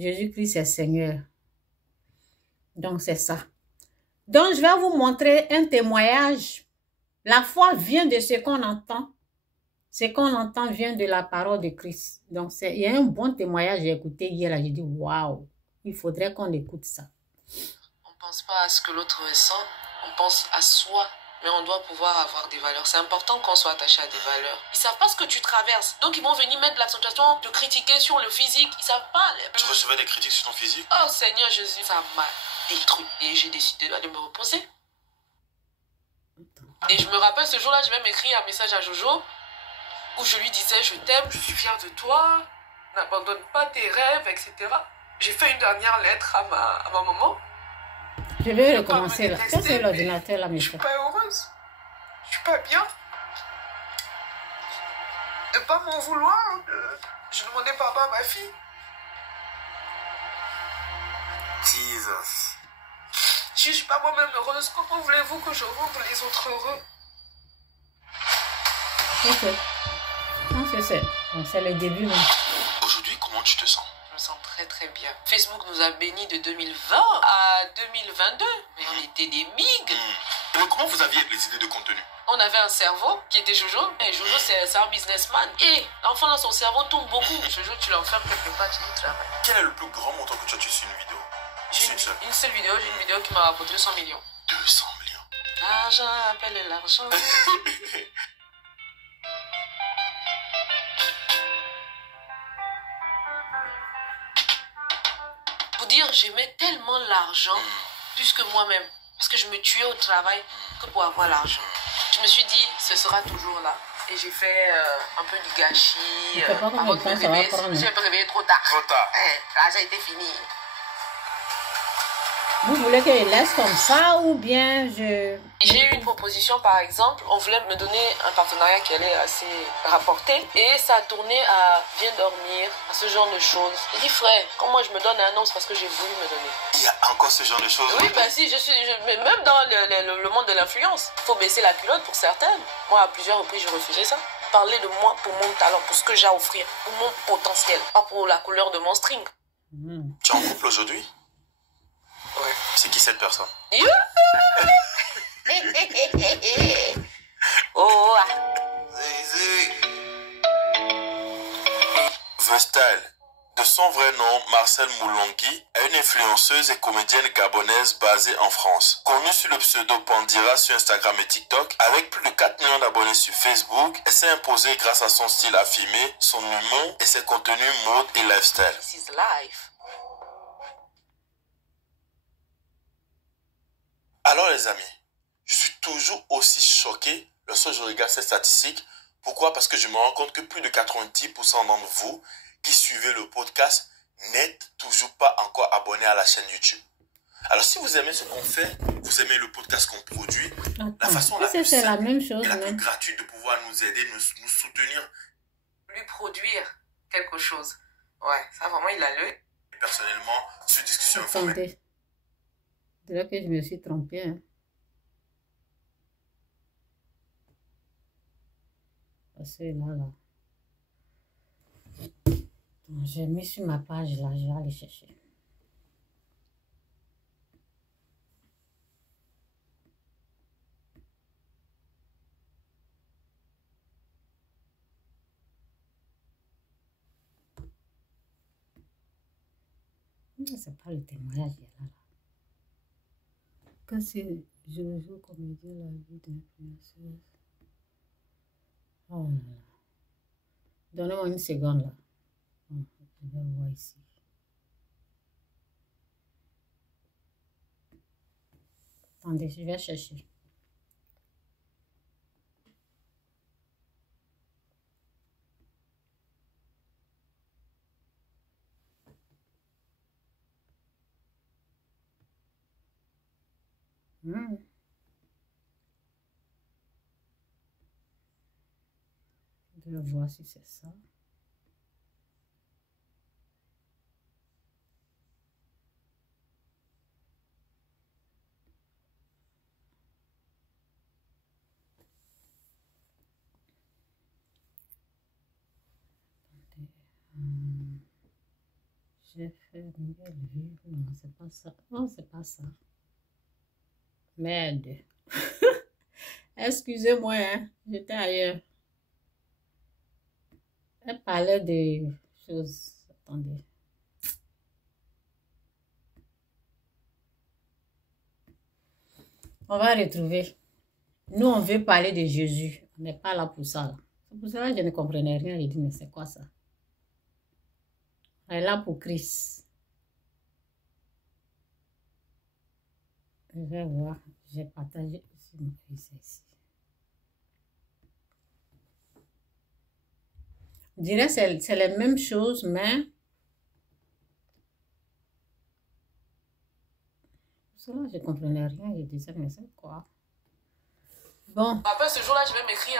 Jésus-Christ est Seigneur. Donc, c'est ça. Donc, je vais vous montrer un témoignage. La foi vient de ce qu'on entend. Ce qu'on entend vient de la parole de Christ. Donc, il y a un bon témoignage. J'ai écouté hier, j'ai dit, waouh, il faudrait qu'on écoute ça. On ne pense pas à ce que l'autre ressent, on pense à soi. Mais on doit pouvoir avoir des valeurs. C'est important qu'on soit attaché à des valeurs. Ils savent pas ce que tu traverses. Donc ils vont venir mettre de l'accentuation, te critiquer sur le physique. Ils savent pas. Tu recevais des critiques sur ton physique? Oh Seigneur Jésus, ça m'a détruit. Et j'ai décidé de me reposer. Et je me rappelle ce jour-là, j'ai même écrit un message à Jojo où je lui disais, je t'aime, je suis fière de toi, n'abandonne pas tes rêves, etc. J'ai fait une dernière lettre à ma maman. Je vais recommencer là. Ça, c'est l'ordinateur là, je suis pas heureuse. Je suis pas bien. De pas m'en vouloir. Je demandais pardon à ma fille. Jesus. Si je suis pas moi-même heureuse, comment voulez-vous que je rende les autres heureux? Ok. C'est le début. Là. Aujourd'hui, comment tu te sens? Je me sens très très bien. Facebook nous a bénis de 2020 à 2022. Mais on était des migues. Mais comment vous aviez les idées de contenu? On avait un cerveau qui était Jojo. Et Jojo, c'est un businessman. Et l'enfant dans son cerveau tourne beaucoup. Jojo, tu l'enfermes quelque part, tu dis travail. Quel est le plus grand montant que tu as tué sur une vidéo? J'ai une seule vidéo. J'ai une vidéo qui m'a rapporté 200 millions. 200 millions. L'argent appelle l'argent. Pour dire, j'aimais tellement l'argent plus que moi-même. Parce que je me tuais au travail que pour avoir l'argent. Je me suis dit, ce sera toujours là. Et j'ai fait un peu du gâchis. Avant de me réveiller, je me suis un peu réveillée trop tard. Trop tard. L'argent était fini. Vous voulez que je laisse comme ça ou bien je... J'ai eu une proposition par exemple, on voulait me donner un partenariat qui allait assez rapporter et ça a tourné à viens dormir, à ce genre de choses. J'ai dit frère, quand moi je me donne un nom, c'est parce que j'ai voulu me donner. Il y a encore ce genre de choses? Oui, bah si, même dans le monde de l'influence, il faut baisser la culotte pour certaines. Moi à plusieurs reprises j'ai refusé ça. Parler de moi pour mon talent, pour ce que j'ai à offrir, pour mon potentiel, pas pour la couleur de mon string. Tu es en couple aujourd'hui? Ouais. C'est qui cette personne? Oh. Vestal, de son vrai nom Marcel Moulongui, est une influenceuse et comédienne gabonaise basée en France. Connue sous le pseudo Pandira sur Instagram et TikTok, avec plus de 4 millions d'abonnés sur Facebook, elle s'est imposée grâce à son style affirmé, son humour et ses contenus mode et lifestyle. This is life. Alors les amis, je suis toujours aussi choqué lorsque je regarde ces statistiques. Pourquoi? Parce que je me rends compte que plus de 90% d'entre vous qui suivez le podcast n'êtes toujours pas encore abonnés à la chaîne YouTube. Alors si vous aimez ce qu'on fait, vous aimez le podcast qu'on produit, la façon la plus simple la même chose, et la plus gratuite de pouvoir nous aider, nous soutenir, lui produire quelque chose. Ouais, ça vraiment il a l'œil. Personnellement, sur discussion informelle. C'est là que je me suis trompée. Hein. Parce que là. J'ai mis sur ma page là, je vais aller chercher. C'est pas le témoignage là. Que c'est Jojo comédien la vie d'influenceuse. Oh là là. Donnez-moi une seconde là. Je vais voir ici. Attendez, je vais chercher. Je vais voir si c'est ça. J'ai fait une belle vue. Non, c'est pas ça. Non, c'est pas ça. Merde. Excusez-moi, hein. J'étais ailleurs. Elle parlait de choses. Attendez. On va retrouver. Nous, on veut parler de Jésus. On n'est pas là pour ça. Là. C'est pour ça que je ne comprenais rien. J'ai dit, mais c'est quoi ça? On est là pour Christ. Je vais voir. J'ai partagé sur mon fils ici. Je dirais que c'est les mêmes choses, mais... Pour cela, je ne comprenais rien. Je disais, mais c'est quoi? Bon. Après ce jour-là, je vais m'écrire